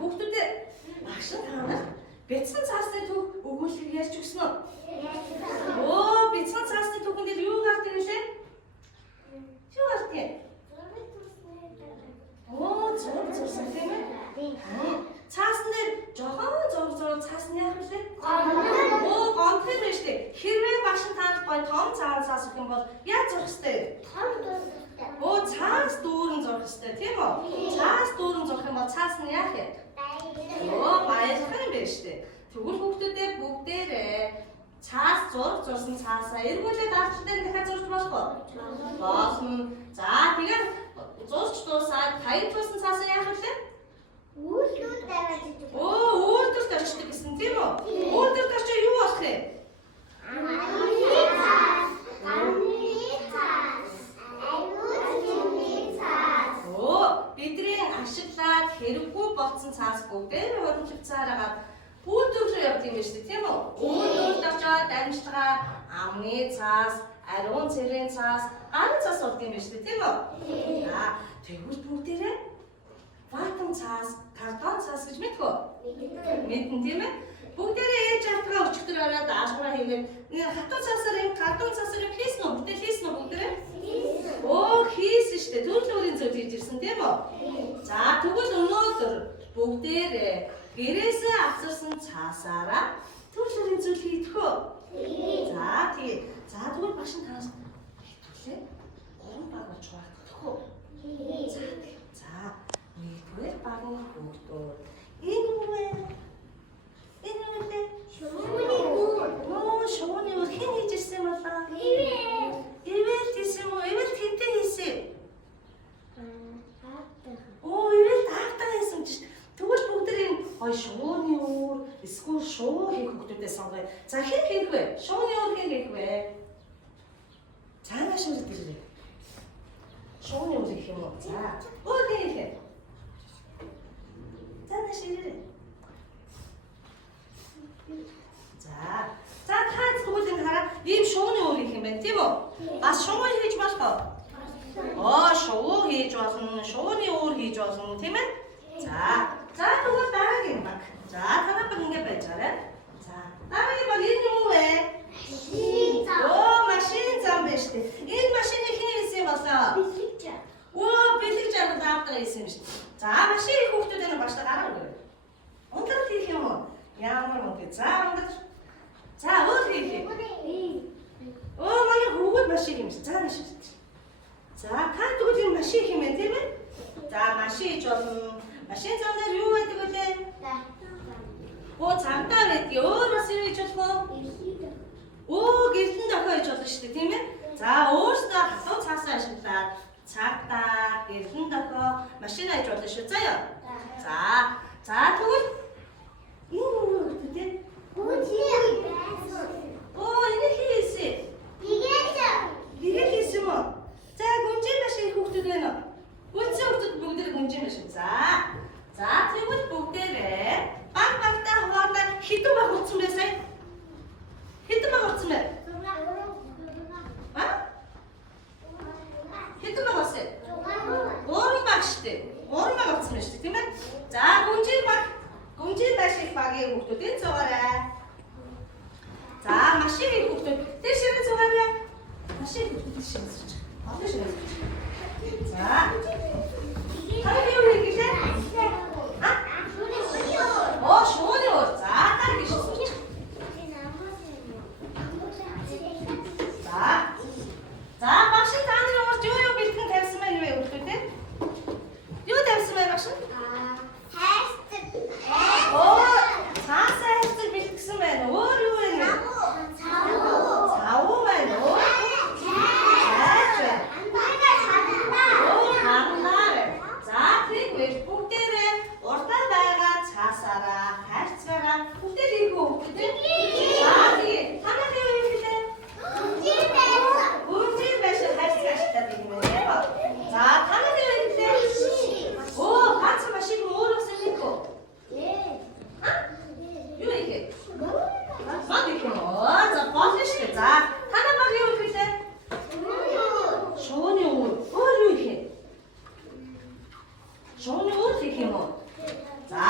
хүүхдүүдээ багш танаас бяцхан цаасны төв өгүүлбэр ярьж өгсөн үү? Оо, бяцхан цаасны төвхөн дээр юу гардаг вэ? Юу гардаг? Оо, зурсан тийм ээ? Цаасан дээр жохон зураг цаасан яах вэ? Оо, гонх юм байна шүү дээ. Хэрвээ багш танаас гоё том цаас өгөх юм бол яаж зурх ёстой? Оо, цаас дүүрэн зурх ёстой тийм үү? Цаас дүүрэн зурх юм бол цаас нь яах юм? Оо, баярлах юм байна шүү дээ. Тэгвэл хүүхдүүдээ бүгдээрээ цаас зурсан цаасаа эргүүлээд ардчтай дахиад зурж болох уу? Болно. За, тэгээд зурж дуусаад хаяг тусан цаасаа яах вэ? Үйлдэл тавьж. Оо, үйлдэл тавьчихдаг гэсэн тийм үү? Үйлдэл тавьчих юу болох вэ? Оо, бидний ашиглаад хэрэггүй болсон цаас бүгдээр хөрөнгөлцөөрөөгаад үйлдэл рүү явд юм байна шүү дээ, тийм үү? Үйлдэл тавьчаад дамжлагаар амны цаас, ариун цэрийн цаас, гарын цаас болд юм байна шүү дээ, тийм үү? За, тэгвэл бүгдээрээ ватан цаас, картон цаас гэж мэдгүй. Мэдэн тийм ээ? Бүгдээрээ ээж автгаа өчтөр ороод аашгаараа хийгээд хатан цаасаар юм, картон цаасаар юм хийсэн үү? Бүтэл хийсэн үү бүгдээрээ? Оо, хийсэн шүү дээ. Төрөлөөрийн зөв хийж ирсэн тийм үү? За, тэгвэл өнөөдөр бүгдээрээ гэрээсээ авчирсан цаасаараа төрөлөөрийн зөв хийдэх үү? За, тэгээ. За, тэгвэл багш танаас хэлээ. 3 баг болж байгаа гэхгүй юу? За, нэгдүгээр багын хүүхдүүд. Энэ юу вэ? Энэ юу вэ? Шууны үр. Оо, шууны үр хэн хийж ирсэн болоо? Ивэл хийсэн үү? Ивэл хинтээ хийсэн? Оо, ивэл таавтаа хийсэн ч. Тэгвэл бүгдээр энэ шууны үр, эсвэл шуу хийх хүүхдүүдээ сонгоё. За, хэн хийх вэ? Шууны үр хэн хийх вэ? Цаанаа шүүрээд ирээ. Шууны үр хийх юм уу? За, өөр хэн хийх вэ? Цаанаа шүүрээ. За, та тэгвэл энэ хараа ийм шууны үр хийх юм байна, тийм үү? Бас шуу хийж болох уу? Оо, шуу хийж болно, шууны үр хийж болно, тийм ээ? За, тэгвэл дараагийн баг. За, танаа баг ингэ байж байгаа. За, дараагийн баг энэ юу вэ? Машин зам. Оо, машин зам байна шүү дээ. Энэ машиныг хэн хийсэн болоо? Оо, бэлэг жаргал автаа хийсэн юм шүү дээ. За, машин их хүүхдүүд энэ баштаа гараа өгөө. Ундрал хийх юм уу? Ямар мөнгө? За, ундрал. За, өөр хийх. Оо, манай хүүхэд машин юм шиг. За, машин. За, та тэгвэл энэ машин хийх юм байна, тийм ээ? За, машин хийж болно. Машин зам дээр юу байдаг вэ? Оо, цантаа байдаг. Өөр бас юу хийж болох вэ? Оо, гэртэн дохио хийж болно шүү дээ, тийм ээ? За, өөрсдөө хасуу цаасаа ашиглаад цаатаа, гэртэн дохио машин хийж болно шүү. Заяа. За, тэгвэл энэ юу вэ гэдэг вэ? Оо, энэ хийсэн. Бигээд хийсэн юм уу? За, гүнжин машин хүүхдүүд байна уу? Гүнжин хүүхдүүд бүгдээ гүнжин машин. За, тэгвэл бүгдээрээ багтаа хуваалаа хэдэн баг утсан бэ сая? Хэдэн баг утсан бэ? Хэдэн баг утсан? 3 баг шүү дээ. 3 баг утсан байна шүү дээ, тийм ээ? За, гүнжин машин багийн хүүхдүүд энэ цугаарай. За, машин хүүхдүүд тэр ширээ цугаарай. Машин хүүхдүүд ширээ цугаарай. Одоо ширээ цугаарай. За. Харин юу хийх гэлээ? Оо, шууны үр. За, таа гэж сууч. За, багш таны уурж юу бэлтгэн тавьсан байна вэ хүүхдүүд? Юу тавьсан бэ багш? Оо, цаасаа хайрцаг бэлтгэсэн байна. Өөр юу вэ? Цавуу байна. За, тэгвэл бүгдээрээ урдаа байгаа цаасаараа хайрцагаараа бүгдээр хийх үү? За, тэгээ. Танай юу хийх вэ? Гүнжин машин хайрцаг ашиглаад ийм байна. За, танай юу хийх вэ? Оо, ганц машин өөрөөс нь хийх үү? Юу хийх вэ? Мод хийх юм уу? За, болно шүү дээ. За, танай баг юу хийх вэ? Шууны үр. Өөр юу хийх вэ? Шууны үр хийх юм уу? За,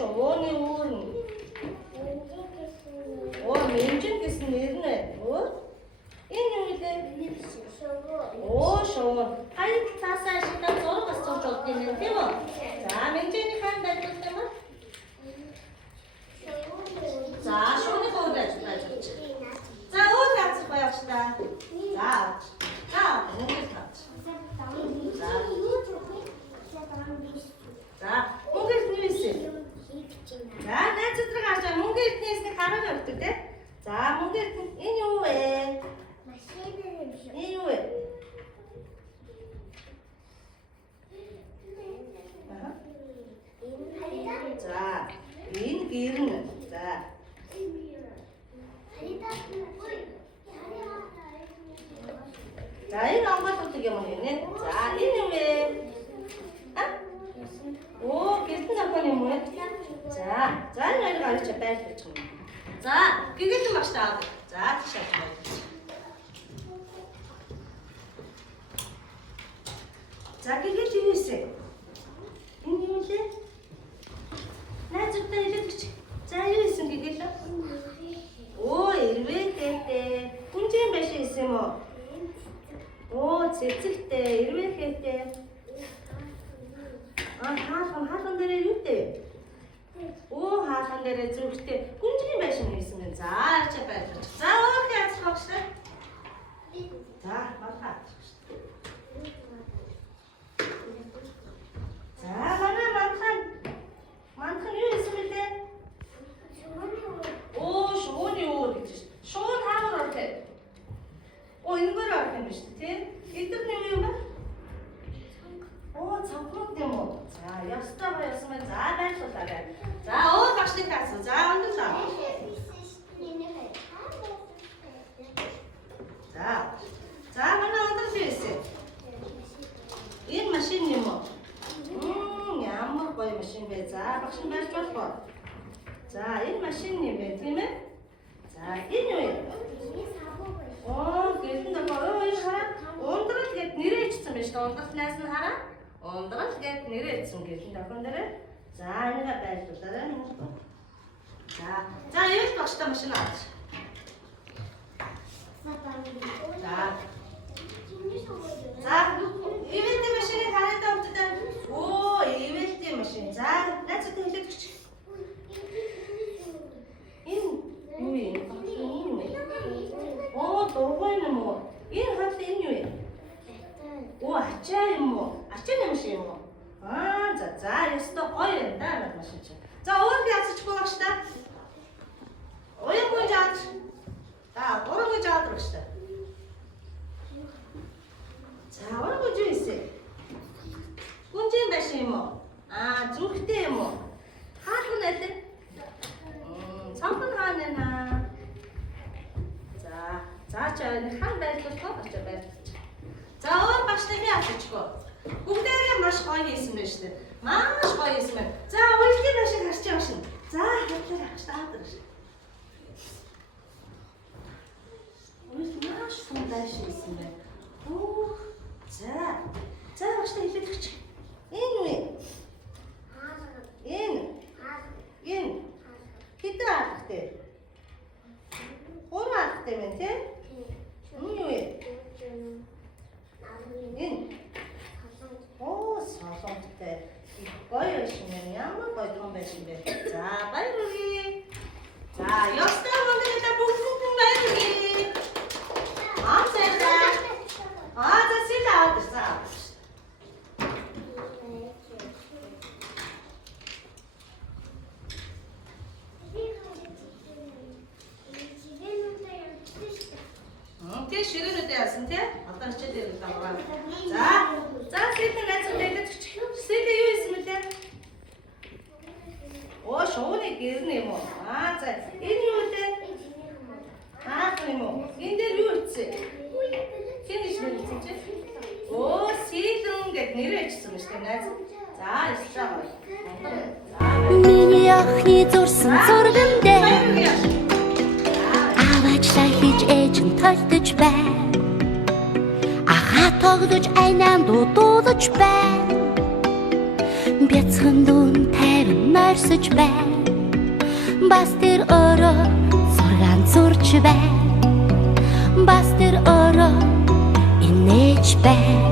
Show Шууны өөр нь. Мэнжин гэсэн нэр нь байна. Энэ юу вэ? Шуу. Хаяг цаасаа ашиглаад зураг асууж болд юм байна, тийм үү? За, мэнжиний хаан дайгуулт юм аа. За, шууны өөр ажиллаж байна. За, өөр хацах байх та. За, мөнгө таач. За, мөнгө нээсэн. За, найзууд руу гарч мөнгө нээсний хараа явдаг те. За, мөнгө энэ юу вэ? Энэ юу вэ? За, энэ гэрн. За. За, энэ онгойлгодог юм нэ. За, энэ юу вэ? Гэртэн авах юм уу? За, энэ хоёр гарч байлгаж байна. За, гэгэтэн багш таа. За, тийш авах. За, гэгэл юусэн? Энэ юу вэ? Найзуудтай хэлээд гэж. За, юусэн гэгэл? Ирвэ гэдэг. Хүнжин байш исэн юм уу? Цэцэгтэй, ирвэ гэдэг. Хаалхан дээр юу дээ? Хаалхан дээр зүрхтэй. Хүнжин байш исэн юм. За, арчаа байлгаж. За, өөр яцх багштай. За, малхаа. За, манхан юу исэн бэлээ? Шууны өөр гэж. Шуун хаамар ортой. Энэгээр орох юм биш үү, тийм? Эдгээр нь юу вэ? Цамхрууд юм уу? За, ястаа ясан мэн. За, байлуулаарай. За, өөр багшны таасан. За, ундлаа. За, манай ундрал хийсэн. Энэ машин юм уу? Ямар гоё машин бэ? За, багш нь байж болох. За, энэ машин юм бэ, тийм ээ? За, энэ юу вэ? Гэртэн дохоо. Энэ хараа. Ундрал гэд нэрээ ичсэн байна шүү дээ. Ундрал найс нь хараа. Ундрал гэд нэрээ ичсэн гэртэн дохоон дээр. За, энийгээ байлуулаарай. За, юу багштай машин авч. За, ивэлтэй машиныг хараад өгдөг. Ивэлтэй машин. За, найзтай хэлээд өгч. Энэ юу вэ? Дургуй юм уу? Энэ хат энэ юу вэ? Ачаа юм уу? Ачааны машин юм уу? За, ястаа гоё юм да машин чинь. За, өөр яцчихгүй багш та. Оёгүй жаач. За, гурван жаад багш та. За, өөрөө юу ийсэн? Хүнжин байш юм уу? Зүрхтэй юм уу? Хаалхан байлаа. Цамхан хаана? За, хаан байлуулах гэж байна. За, өөр багштай яачихгүй. Бүгдээрээ маш гоё хийсэн байна шүү дээ. Маш гоё хийсэн байна. За, өөрийн машин харч явшин. За, хэвлэр авч таадаг шүү. Маш том байш хийсэн байна. За, багштай хэлээд өгч. Энэ юу вэ? Энэ. Хэдэн аргатай? 3 аргатай байна тий? Энэ юу вэ? Энэ. Солонготой. Гоё юм байна. Ямар гоё том байш юм бэ? За, баярлалаа. За, ёстой мөнгөтэй бүгд баярлалаа. За, сэлээ аваад ирсэн. Тэг ширэнүүдээ яасан тий? Одоо хичээл дээр даваа. За, сэлээ найзууд дээр сэлээ юу юм бэ? Шууны гэрн юм уу? За, энэ юу вэ? Юм уу? Энэ дээр юу ийцээ? Хин ишмэл ийцээ чи? Сэлэн гэд нэрээ ичсэн мэт найз. За, ястаа. Миний охины зурсан зурган дээр аваачлаа хийж ээж нь тольдож байна. Ахаа тоглож айнан дуудуулж байна. Бяцхан дүн тайван морьсож байна. бас тэр өөрөө сургаан зурч бай. Бас тэр өөрөө инээж бай.